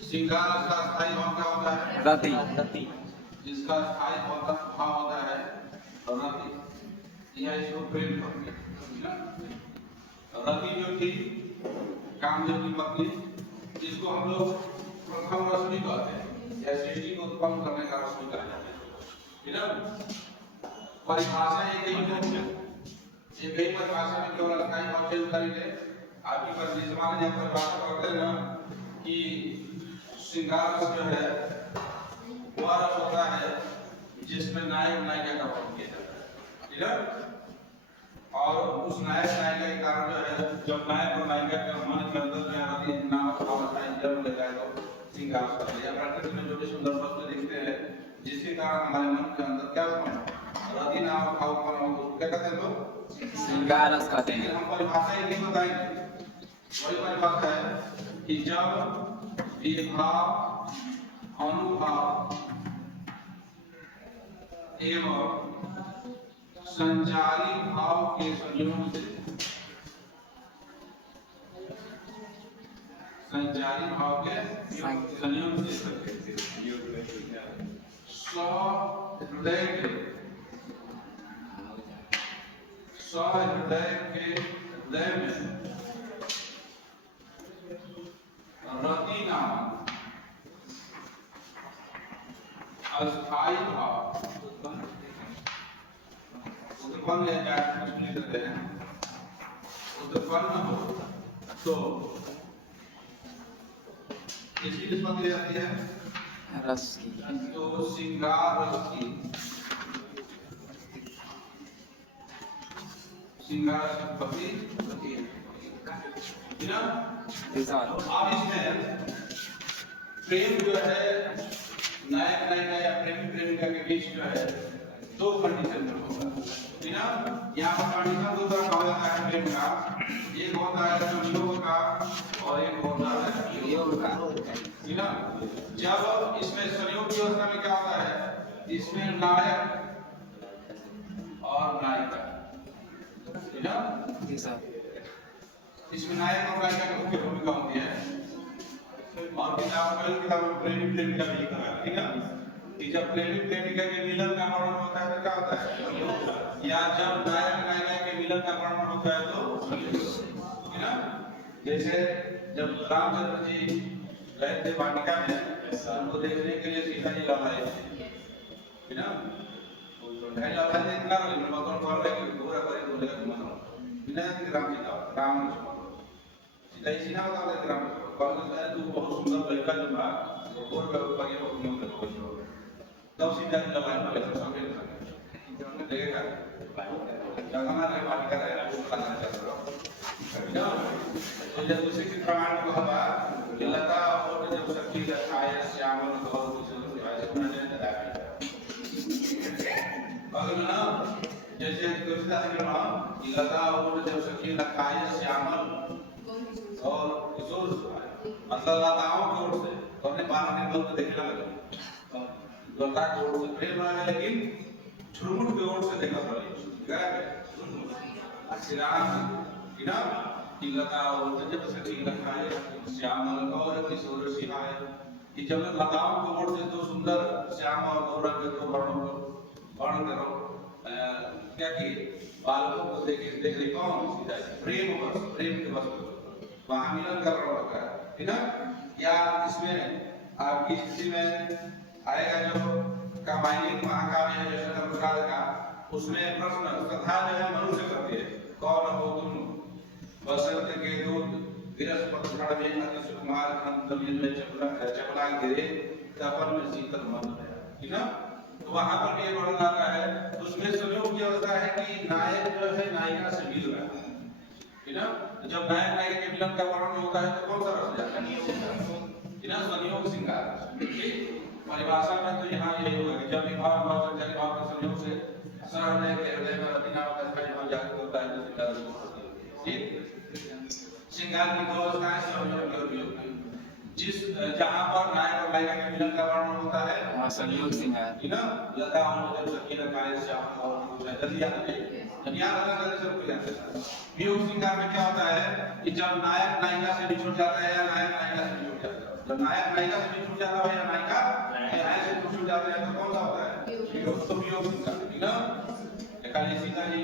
श्रृंगार का स्थायी भाव क्या होता है? रति। जिसका स्थायी भाव होता है रति, यह इसको प्रेम करती है ना। रति जो थी कामदेव की पत्नी, जिसको हम लोग प्रथम रश्मि कहते हैं, या सृष्टि को उत्पन्न करने का रश्मि कहते हैं, ठीक है। परिभाषा एक ही परिभाषा में केवल स्थायी भाव चेंज करेंगे। आपकी परिभाषा जब परिभाषा करते हैं ना कि श्रृंगार रस जो है वह रस होता है जिसमें नायक नायिका का वर्णन किया जाता है, ठीक है। और उस नायक नायिका के कारण जो है, जब नायक और नायिका के मन के अंदर में रति नामक भाव आता है, जन्म लेता है तो श्रृंगार रस होता है। या प्रकृति में जो भी सुंदर वस्तु दिखते हैं जिसके कारण हमारे मन के अंदर क्या रति नामक भाव उत्पन्न होता है, क्या कहते हैं लोग? श्रृंगार रस कहते हैं। हम परिभाषा ये नहीं बताएंगे, वही परिभाषा है कि जब विभाव, अनुभाव एवं संचारी भाव के संयोग से, संचारी भाव के संयोग से सहृदय के हृदय में रति नामक अस्थायी भाव उत्पन्न हो तो किसकी निष्पत्ति आती है? रस की। तो श्रृंगार रस की, श्रृंगार संपत्ति होती है ना। अब इसमें प्रेम जो है नायक नायिका या प्रेमी प्रेमिका के बीच जो है दो कंडीशन में होगा, ठीक ना। यहाँ पर कंडीशन दो तरह का होता है प्रेम का, एक होता है संयोग का और एक होता है योग का, ठीक ना। जब इसमें संयोग की अवस्था में क्या होता है, इसमें नायक और नायिका, ठीक ना। इसमें नायक और नायिका की मुख्य भूमिका होती है। और किताब में प्रेमी प्रेमिका भी लिखा है, ठीक है। कि जब प्रेमी प्रेमिका के मिलन का वर्णन होता है तो क्या होता है, या जब नायक नायिका के मिलन का वर्णन होता है तो, ठीक ना। जैसे जब रामचंद्र जी गए थे वाटिका में, उनको देखने के लिए सीता जी लाए थे, ठीक ना। कहीं लाए थे इतना नहीं, मतलब कौन है कि पूरा करे बोलेगा मत बिना कि राम जी का राम सीता जी सीना बता दे राम कौन है, तू बहुत सुंदर लड़का जो था और पर ये बहुत सुंदर हो तब सीता जी लगाए ना लेकिन सब देखेगा जब हमारे वाटिका रहेगा वो खाना चाहता है ना। तो जब दूसरे के प्रमाण को हवा लता और जब सखी आए श्यामल गौर कुछ आए उन्होंने बताया अगर ना जैसे तुलसीदास के नाम लता और जब सखी लखाए श्यामल और किशोर मतलब लताओं की ओर से तो अपने बाल में लोग देखने लगे, लता की ओर से प्रेम आ गया, लेकिन झुरमुट की ओर से देखा पड़े श्रीराम की ना कि लता और जब सखी लखाए श्यामल और किशोर सिहाए, कि जब लताओं की ओर से तो सुंदर श्याम और गौरव के तो वर्ण करो क्या कि बालकों को देख रही कौन प्रेम के वस्तु वहां मिलन कर रहा होता है, ठीक है। या इसमें आपकी स्थिति में आएगा जो कामायनी महाकाव्य है जैसे प्रसाद का, उसमें प्रश्न कथा जो है मनुष्य करती है, कौन हो तुम बसंत के दूत विरस पक्षण में अति सुकुमार अंत में चपला गिरे तपन में शीतल मन है, ठीक ना। तो वहां पर भी वर्णन आता है, तो उसमें संयोग की अवस्था है कि नायक जो है नायिका से मिल रहा है, ठीक ना। जब नायक नायिका के मिलन का वर्णन होता है तो कौन सा रस जाता है, ठीक ना, संयोग श्रृंगार। परिभाषा में तो यहाँ यही होगा कि जब विभाव भाव संचारी भाव के संयोग से सहृदय के हृदय में रति नामक अस्थायी भाव जागृत होता है तो श्रृंगार होती है, ठीक। श्रृंगार की दो अवस्थाएं संयोग और वियोग की, जिस जहां पर नायक और नायिका के मिलन का वर्णन होता है वहां संयोग श्रृंगार, ठीक ना। लता और जब सखी लखाए श्याम और जल्दी आते हैं यहाँ अलग सब कुछ आते हैं। वियोग श्रृंगार में क्या होता है कि जब नायक नायिका से बिछुड़ जाता है या नायक नायिका से बिछुड़ जाता है जब नायक नायिका से भी छूट जाता है या नायिका नायक से छूट जाते हैं तो कौन सा होता है वियोग तो वियोग का ठीक ना खाली सीता जी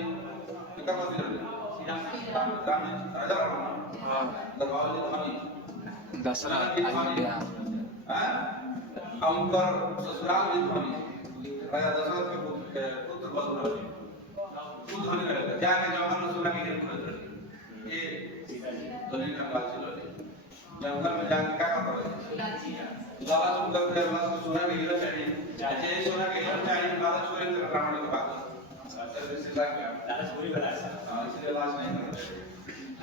क्या कहते हैं राम जी राजा राम हाँ दरबार जी ध्वनि दशरथ अयोध्या हैं अंकर ससुराल जी ध्वनि राजा दशरथ के पुत्र बसुरा जी तू ध्वनि करेगा जाके जंगल में सुना के ये ध्वनि का बात चलो जंगल में जाके क्या करता है लाला सुंदर के लाला को सोना के हीरा चाहिए चाहिए सोना के हीरा चाहिए लाला चोरी कर रावण के पास ऐसे से लाला चोरी करा हां इसलिए लाश नहीं करते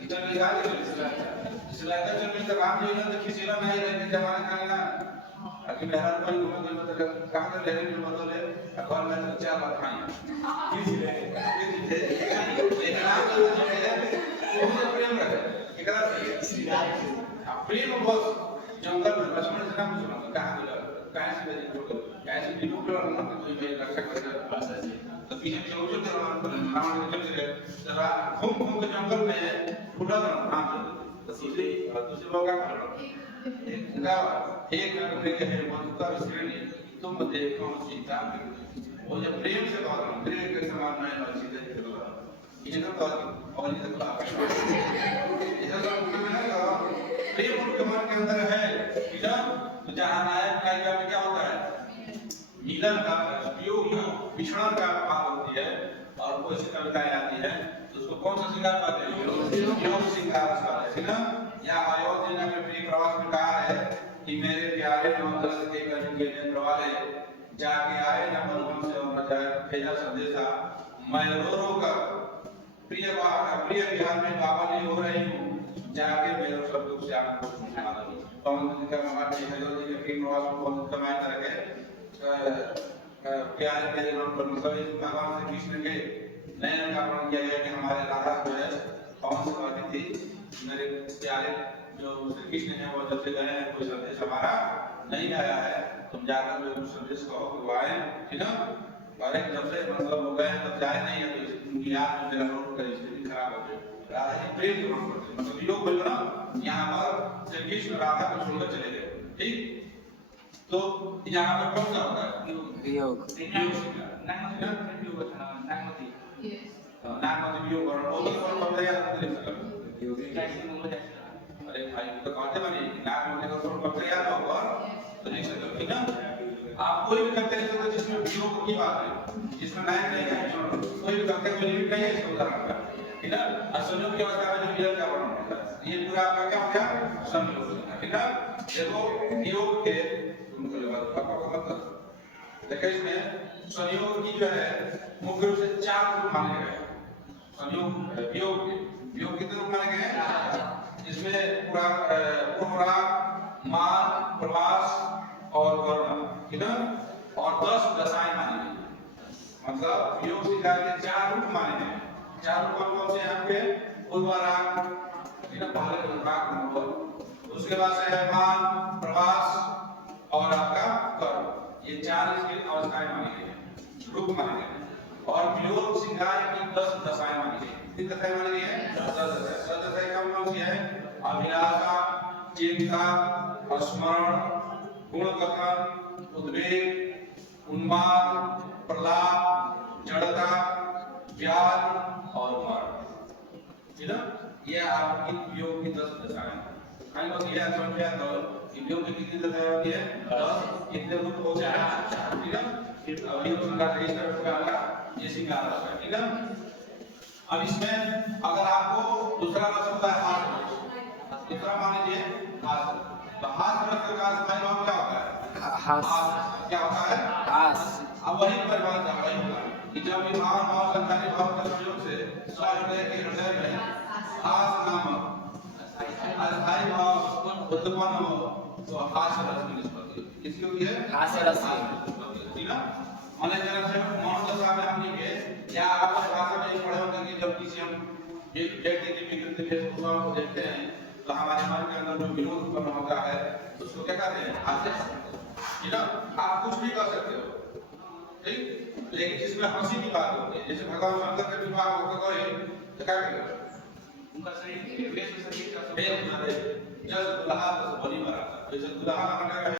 इधर ले जाके इसलिए आकर जब मिलकर राम जी ने तो खिसीला नहीं रहने जमाने करना अभी मेहरान कोई घूमे कोई तो कहां का लेने के बदले अखबार में तो चार बात खाई खिसीले लेकिन आप जो है वो तो प्रेम रखे एकरा श्री राम प्रेम बस जंगल में लक्ष्मण से नाम सुना कहां गया कहां से बजे जो कैसे भी लोग ना कोई भी रक्षा कर पास है तो पीछे चलो चल कर रावण के चल गए जरा घूम घूम के जंगल में फूटा राम तो सीधे दूसरे लोग क्या कर रहे एक करने के है मधुका श्रेणी तुम देखो सीता वो जब प्रेम से बात करो प्रेम के समान नहीं है सीधे चलो ये तो बात और ये तो ऐसा सब ना प्रेम उनके मन के अंदर है ठीक है तो जहां नायक नायिका में क्या होता है मिलन का वियोग विछड़न का बात होती है और कोई सी कविताएं आती है तो उसको कौन सा श्रृंगार पाते हैं योग श्रृंगार का है ना या अयोध्या में प्रिय प्रवास में कहा है कि मेरे प्यारे नवदस के कहीं के नेत्र वाले जाके आए न मधुबन से और न जाए भेजा संदेशा मैं रो रो कर प्रिय बिहार में बाबा नहीं हो रही हूँ जाके मेरे सब दुख से आपको सुना दो पवन जी का महाराज अयोध्या के प्रिय प्रवास में बहुत कमाई करके प्यारे मेरे नाम पर मतलब भगवान श्री कृष्ण के नयन का वर्णन किया गया कि हमारे राधा जो है पवन से कहती थी मेरे प्यारे जो श्री कृष्ण है वो जब से गए हैं कोई संदेश हमारा नहीं आया है तुम जाकर जो संदेश कहो कि वो आए ठीक है और एक जब से मतलब हो गए तब जाए नहीं है तो उनकी याद में मेरा रोड का स्थिति खराब हो गई राधा जी प्रेम ग्रहण करते मतलब वियोग बोलो ना यहाँ पर श्री कृष्ण राधा को छोड़कर चले गए ठीक तो यहाँ पर कौन सा होता है वियोग नागमती वियोग और वो तो कौन सा याद अरे भाई तो कहते बनी नागमती का कौन सा याद होगा तो लिख सकते हो ठीक है आप कोई भी करते हैं जिसमें वियोग की बात है जिसमें नायक नहीं है कोई भी करते कोई लिमिट नहीं है इसका उदाहरण का ठीक है और संयोग की अवस्था में जो वियोग का वर्णन होता है ये पूरा आपका क्या हो गया संयोग ठीक है देखो वियोग के देखिए इसमें संयोग की जो है मुख्य रूप से चार रूप माने गए संयोग वियोग कितने रूप माने गए हैं इसमें पूर्वराग मान प्रवास और वरुण ठीक है और 10 दशाएं मानी गई मतलब वियोग श्रृंगार के चार रूप माने गए चार रूप कौन कौन से हैं आपके पूर्वराग ठीक है पहले राग नंबर उसके बाद से है मान प्रवास और आपका कर्म ये चार इसकी अवस्थाएं मानी गई रूप माने गए और वियोग श्रृंगार की 10 दशाएं मानी गई कितनी दशाएं मानी गई हैं 10 दशाएं कौन कौन सी है अभिलाषा चिंता स्मरण गुण कथन उद्वेग उन्माद प्रलाप जड़ता व्याध और मरण ठीक है ये आपकी वियोग की 10 दशाएं हैं लोग ये समझ तो वियोग की कितनी दशाएं होती है 10 कितने रूप हो गया ठीक है फिर वियोग श्रृंगार रजिस्टर पूरा आपका ये श्रृंगार रस है ठीक है अब इसमें अगर आपको दूसरा रस होता है हास्य रस दूसरा मान लीजिए हास्य तो हास्य रस का स्थायी भाव क्या होता है हास्य क्या होता है हास्य अब वही परिभाषा वही होगा कि जब भी भाव संसारी भाव के संयोग से स्वहृदय के हृदय में हास्य नामक अस्थायी भाव उत्पन्न हो तो हास्य रस की निष्पत्ति किसकी होती है हास्य रस ठीक है माने जरा से मनोदशा में हमने के या आप भाषा में पढ़े होंगे कि जब किसी हम व्यक्ति की विकृति वेशभूषा को देखते हैं तो हमारे मन के अंदर जो विरोध उत्पन्न होता है उसको क्या कहते हैं हास्य ठीक है आप कुछ भी कर सकते हो ठीक लेकिन जिसमें हंसी की बात होती है जैसे भगवान शंकर के विवाह होकर गए तो क्या करेंगे उनका शरीर वेश शरीर का भेद बना दे जस दुल्हा बस बलि बराबर Bisa sudah anak-anak